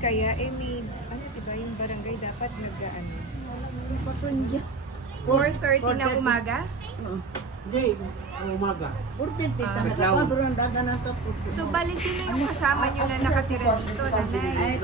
kaya, may, diba, yung barangay dapat nag-ano? 4:30 na umaga? Hindi, umaga. So, bali, sino yung kasama nyo na nakatira dito, nanay?